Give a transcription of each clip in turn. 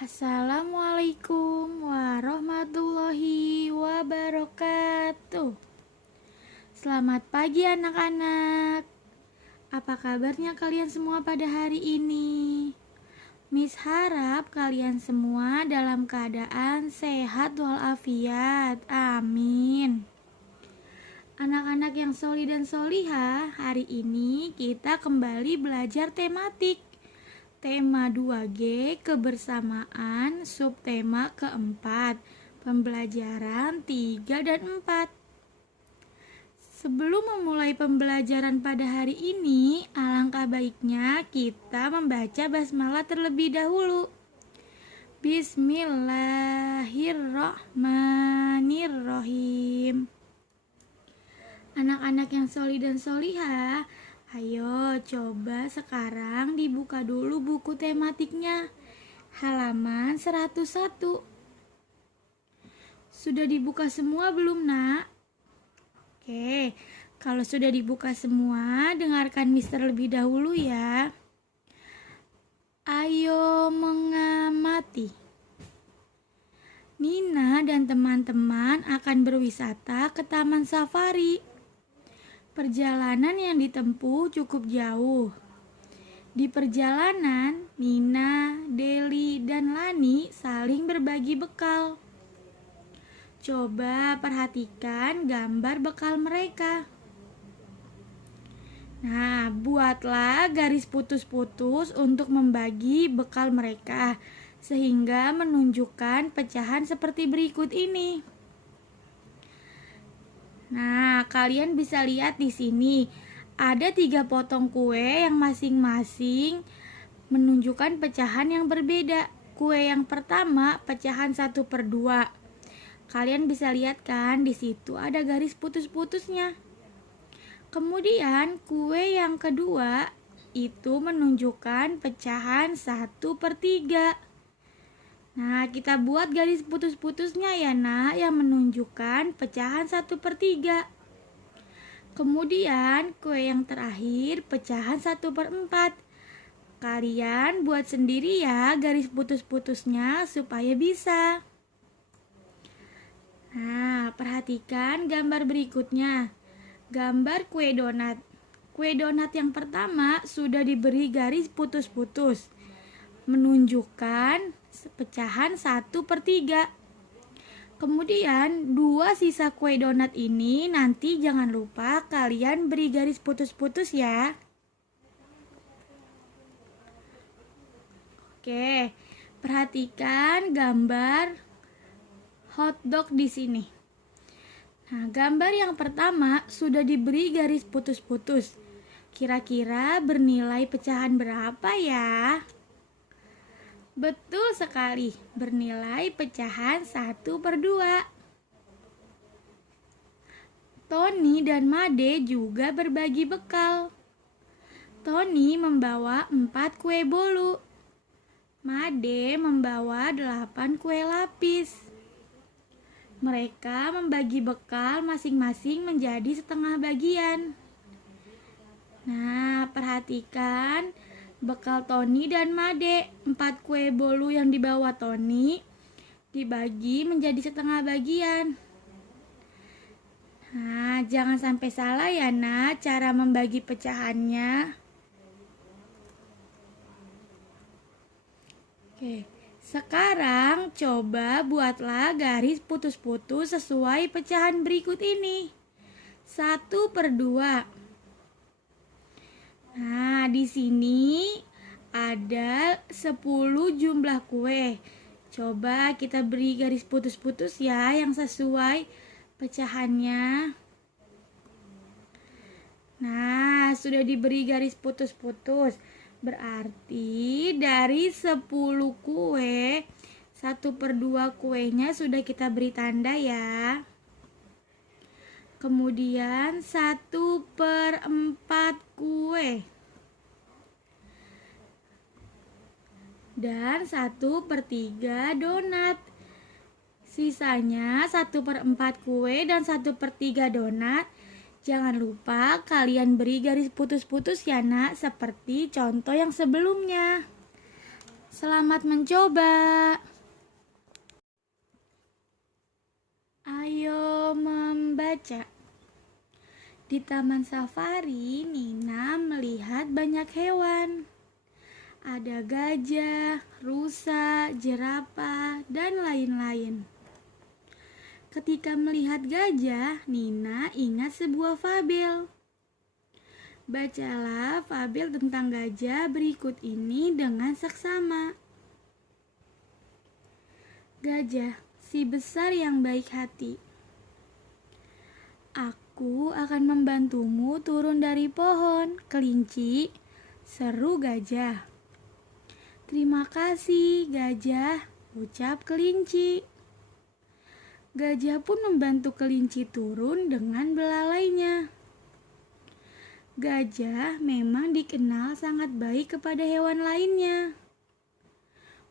Assalamualaikum warahmatullahi wabarakatuh. Selamat pagi anak-anak. Apa kabarnya kalian semua pada hari ini? Miss harap kalian semua dalam keadaan sehat walafiat. Amin. Anak-anak yang soli dan solihah, hari ini kita kembali belajar tematik. Tema 2G kebersamaan, subtema keempat, pembelajaran 3 dan 4. Sebelum memulai pembelajaran pada hari ini, alangkah baiknya kita membaca basmalah terlebih dahulu. Bismillahirrahmanirrahim. Anak-anak yang soli dan solihah, ayo coba sekarang dibuka dulu buku tematiknya. Halaman 101. Sudah dibuka semua belum, Nak? Oke, kalau sudah dibuka semua, dengarkan Mister lebih dahulu ya. Ayo mengamati. Nina dan teman-teman akan berwisata ke Taman Safari. Perjalanan yang ditempuh cukup jauh. Di perjalanan, Nina, Deli, dan Lani saling berbagi bekal. Coba perhatikan gambar bekal mereka. Nah, buatlah garis putus-putus untuk membagi bekal mereka, sehingga menunjukkan pecahan seperti berikut ini. Nah, kalian bisa lihat di sini ada 3 potong kue yang masing-masing menunjukkan pecahan yang berbeda. Kue yang pertama pecahan 1/2. Kalian bisa lihat kan di situ ada garis putus-putusnya. Kemudian kue yang kedua itu menunjukkan pecahan 1/3. Nah, kita buat garis putus-putusnya ya, Nak, yang menunjukkan pecahan 1/3. Kemudian kue yang terakhir pecahan 1/4. Kalian buat sendiri ya garis putus-putusnya supaya bisa. Nah, perhatikan gambar berikutnya. Gambar kue donat. Kue donat yang pertama sudah diberi garis putus-putus, menunjukkan pecahan 1/3. Kemudian 2 sisa kue donat ini nanti jangan lupa kalian beri garis putus-putus ya. Oke, perhatikan gambar hotdog di sini. Nah, gambar yang pertama sudah diberi garis putus-putus. Kira-kira bernilai pecahan berapa ya? Betul sekali, bernilai pecahan 1/2. Tony dan Made juga berbagi bekal. Tony membawa 4 kue bolu. Made membawa 8 kue lapis. Mereka membagi bekal masing-masing menjadi setengah bagian. Nah, perhatikan bekal Tony dan Made. 4 kue bolu yang dibawa Tony dibagi menjadi setengah bagian. Nah, jangan sampai salah ya, Nak, cara membagi pecahannya. Oke, sekarang coba buatlah garis putus-putus sesuai pecahan berikut ini. 1/2. Nah, di sini ada 10 jumlah kue. Coba kita beri garis putus-putus ya yang sesuai pecahannya. Nah, sudah diberi garis putus-putus. Berarti dari 10 kue, 1/2 kuenya sudah kita beri tanda ya. Kemudian 1/4 kue. Dan 1/3 donat. Sisanya 1/4 kue dan 1/3 donat. Jangan lupa kalian beri garis putus-putus ya, Nak, seperti contoh yang sebelumnya. Selamat mencoba. Ayo membaca. Di taman safari, Nina melihat banyak hewan. Ada gajah, rusa, jerapah, dan lain-lain. Ketika melihat gajah, Nina ingat sebuah fabel. Bacalah fabel tentang gajah berikut ini dengan seksama. Gajah, si besar yang baik hati. Aku akan membantumu turun dari pohon, kelinci, seru gajah. Terima kasih, gajah, ucap kelinci. Gajah pun membantu kelinci turun dengan belalainya. Gajah memang dikenal sangat baik kepada hewan lainnya.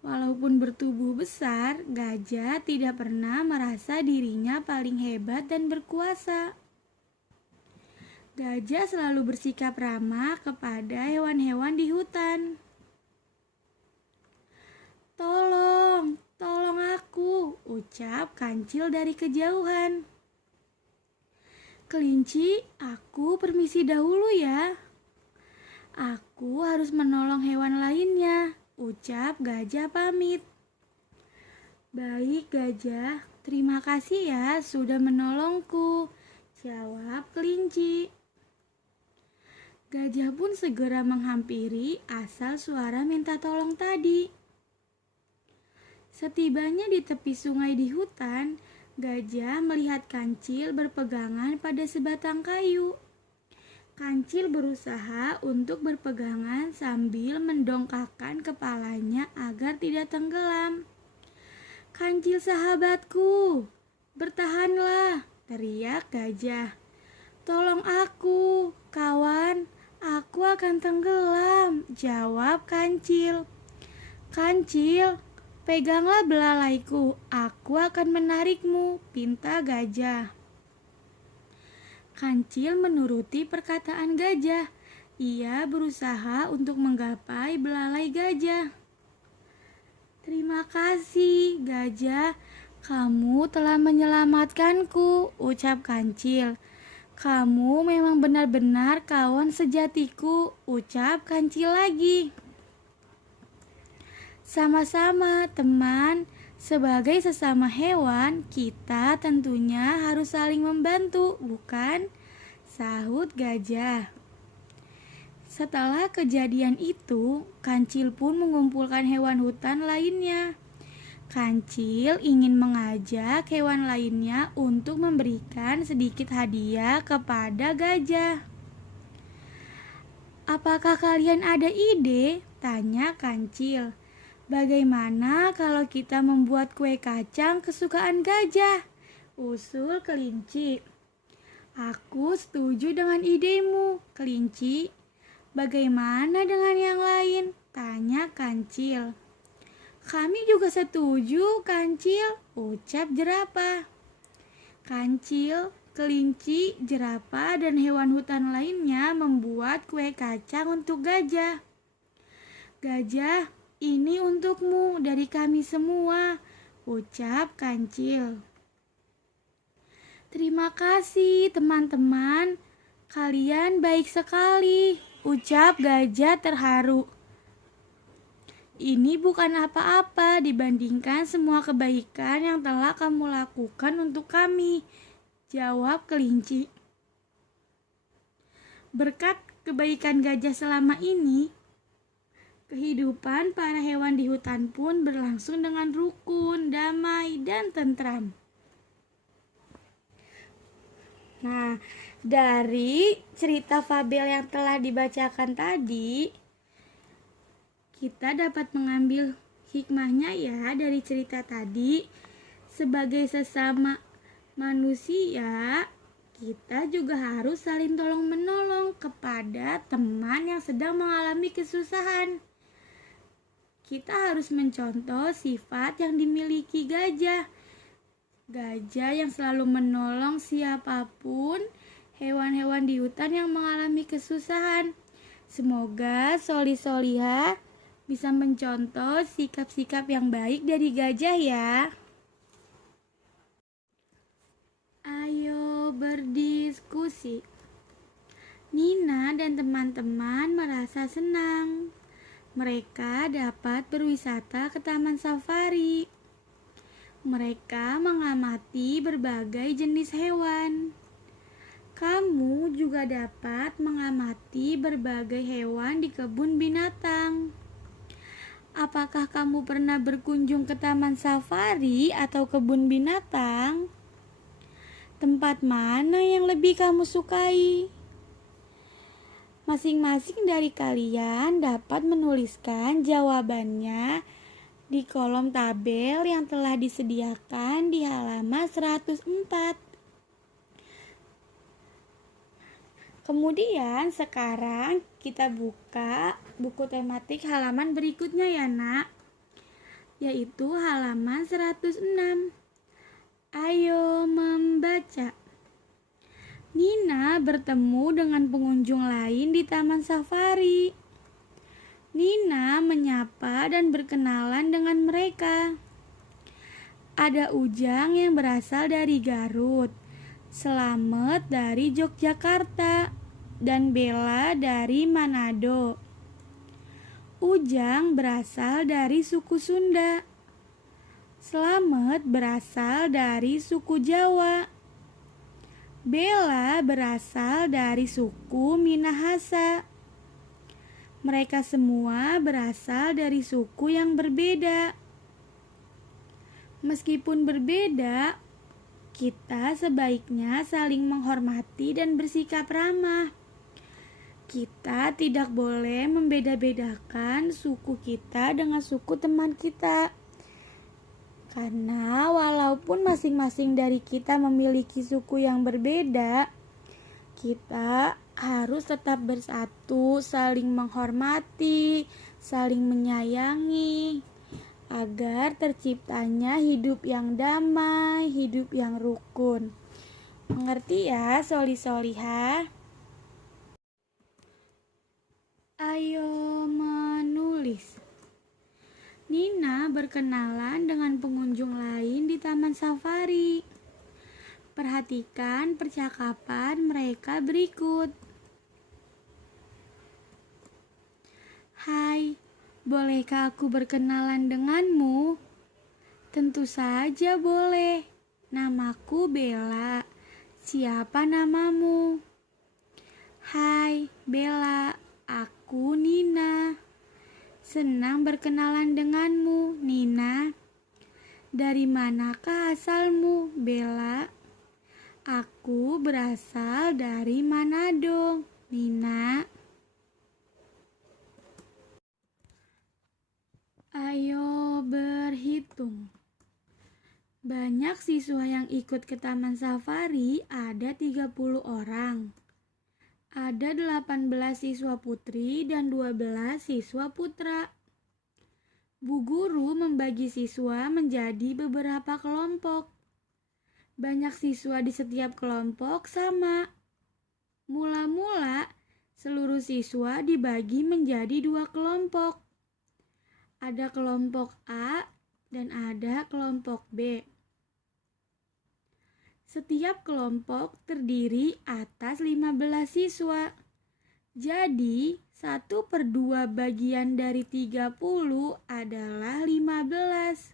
Walaupun bertubuh besar, gajah tidak pernah merasa dirinya paling hebat dan berkuasa. Gajah selalu bersikap ramah kepada hewan-hewan di hutan. Tolong aku, ucap kancil dari kejauhan. Kelinci, aku permisi dahulu ya. Aku harus menolong hewan lainnya, ucap gajah pamit. Baik gajah, terima kasih ya sudah menolongku, jawab kelinci. Gajah pun segera menghampiri asal suara minta tolong tadi. Setibanya di tepi sungai di hutan, gajah melihat kancil berpegangan pada sebatang kayu. Kancil berusaha untuk berpegangan sambil mendongakkan kepalanya agar tidak tenggelam. Kancil sahabatku, bertahanlah, teriak gajah. Tolong aku, kawan, aku akan tenggelam, jawab kancil. Kancil, peganglah belalaiku, aku akan menarikmu, pinta gajah. Kancil menuruti perkataan gajah. Ia berusaha untuk menggapai belalai gajah. Terima kasih, gajah. Kamu telah menyelamatkanku, ucap kancil. Kamu memang benar-benar kawan sejatiku, ucap kancil lagi. Sama-sama, teman. Sebagai sesama hewan, kita tentunya harus saling membantu, bukan? Sahut gajah. Setelah kejadian itu, kancil pun mengumpulkan hewan hutan lainnya. Kancil ingin mengajak hewan lainnya untuk memberikan sedikit hadiah kepada gajah. Apakah kalian ada ide? Tanya kancil. Bagaimana kalau kita membuat kue kacang kesukaan gajah? Usul kelinci. Aku setuju dengan idemu, kelinci. Bagaimana dengan yang lain? Tanya kancil. Kami juga setuju, kancil, ucap jerapah. Kancil, kelinci, jerapah, dan hewan hutan lainnya membuat kue kacang untuk gajah. Gajah, ini untukmu dari kami semua, ucap kancil. Terima kasih teman-teman, kalian baik sekali, ucap gajah terharu. Ini bukan apa-apa dibandingkan semua kebaikan yang telah kamu lakukan untuk kami, jawab kelinci. Berkat kebaikan gajah selama ini, kehidupan para hewan di hutan pun berlangsung dengan rukun, damai, dan tentram. Nah, dari cerita fabel yang telah dibacakan tadi, kita dapat mengambil hikmahnya ya dari cerita tadi. Sebagai sesama manusia, kita juga harus saling tolong-menolong kepada teman yang sedang mengalami kesusahan. Kita harus mencontoh sifat yang dimiliki gajah. Gajah yang selalu menolong siapapun, hewan-hewan di hutan yang mengalami kesusahan. Semoga Soli Soliha bisa mencontoh sikap-sikap yang baik dari gajah ya. Ayo berdiskusi. Nina dan teman-teman merasa senang. Mereka dapat berwisata ke taman safari. Mereka mengamati berbagai jenis hewan. Kamu juga dapat mengamati berbagai hewan di kebun binatang. Apakah kamu pernah berkunjung ke taman safari atau kebun binatang? Tempat mana yang lebih kamu sukai? Masing-masing dari kalian dapat menuliskan jawabannya di kolom tabel yang telah disediakan di halaman 104. Kemudian sekarang kita buka buku tematik halaman berikutnya ya nak, yaitu halaman 106. Ayo membaca. Nina bertemu dengan pengunjung lain di taman safari. Nina menyapa dan berkenalan dengan mereka. Ada Ujang yang berasal dari Garut, Selamet dari Yogyakarta, dan Bella dari Manado. Ujang berasal dari suku Sunda. Selamet berasal dari suku Jawa. Bella berasal dari suku Minahasa. Mereka semua berasal dari suku yang berbeda. Meskipun berbeda, kita sebaiknya saling menghormati dan bersikap ramah. Kita tidak boleh membeda-bedakan suku kita dengan suku teman kita. Karena walaupun masing-masing dari kita memiliki suku yang berbeda, kita harus tetap bersatu, saling menghormati, saling menyayangi, agar terciptanya hidup yang damai, hidup yang rukun. Mengerti ya, soli-solihah? Ayo menulis. Nina berkenalan dengan pengunjung lain di taman safari. Perhatikan percakapan mereka berikut. Hai, bolehkah aku berkenalan denganmu? Tentu saja boleh. Namaku Bella. Siapa namamu? Hai, Bella. Aku Nina. Senang berkenalan denganmu, Nina. Dari manakah asalmu, Bella? Aku berasal dari Manado, Nina. Ayo berhitung. Banyak siswa yang ikut ke taman safari ada 30 orang. Ada 18 siswa putri dan 12 siswa putra. Bu guru membagi siswa menjadi beberapa kelompok. Banyak siswa di setiap kelompok sama. Mula-mula, seluruh siswa dibagi menjadi 2 kelompok. Ada kelompok A dan ada kelompok B. Setiap kelompok terdiri atas 15 siswa. Jadi, 1/2 bagian dari 30 adalah 15.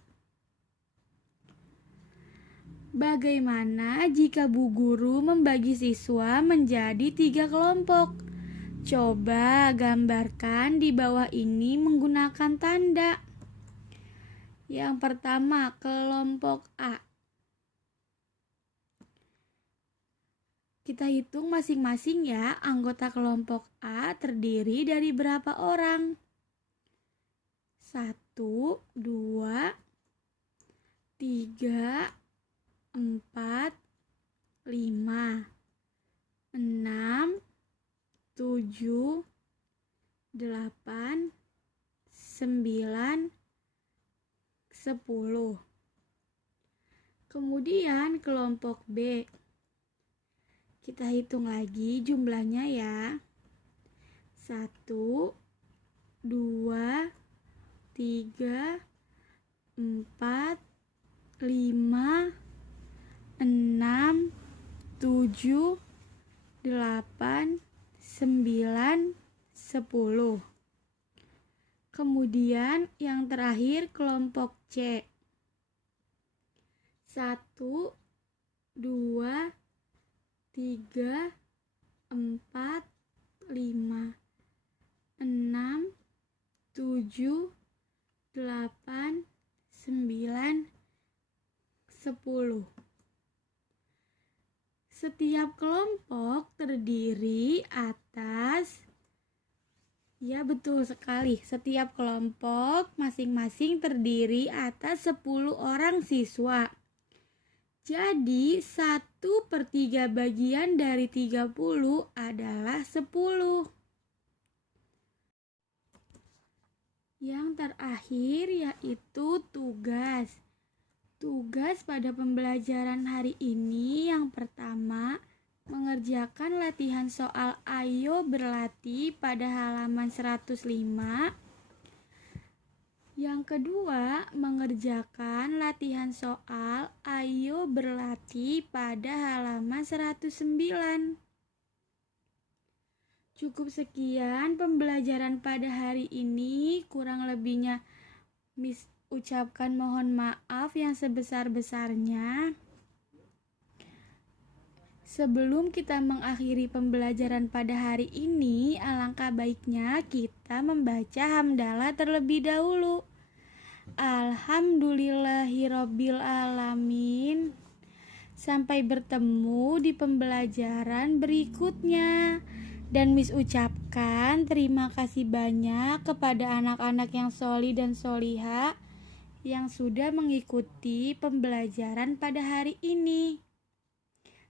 Bagaimana jika Bu Guru membagi siswa menjadi 3 kelompok? Coba gambarkan di bawah ini menggunakan tanda. Yang pertama, kelompok A. Kita hitung masing-masing ya, anggota kelompok A terdiri dari berapa orang? 1, 2, 3, 4, 5, 6, 7, 8, 9, 10. Kemudian kelompok B. Kita hitung lagi jumlahnya ya. 1, 2, 3, 4, 5, 6, 7, 8, 9, 10. Kemudian yang terakhir kelompok C. 1, 2, 3, 4, 5, 6, 7, 8, 9, 10. Setiap kelompok terdiri atas, ya betul sekali, setiap kelompok masing-masing terdiri atas 10 orang siswa. Jadi 1/3 bagian dari 30 adalah 10. Yang terakhir yaitu tugas. Tugas pada pembelajaran hari ini yang pertama, mengerjakan latihan soal Ayo Berlatih pada halaman 105. Yang kedua, mengerjakan latihan soal Ayo Berlatih pada halaman 109. Cukup sekian pembelajaran pada hari ini, kurang lebihnya Miss ucapkan mohon maaf yang sebesar-besarnya. Sebelum kita mengakhiri pembelajaran pada hari ini, alangkah baiknya kita membaca hamdalah terlebih dahulu. Alhamdulillahirabbil alamin. Sampai bertemu di pembelajaran berikutnya. Dan Miss ucapkan terima kasih banyak kepada anak-anak yang sholi dan sholiha yang sudah mengikuti pembelajaran pada hari ini.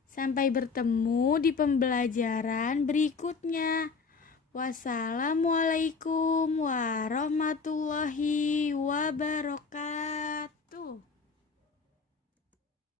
Sampai bertemu di pembelajaran berikutnya. Wassalamualaikum warahmatullahi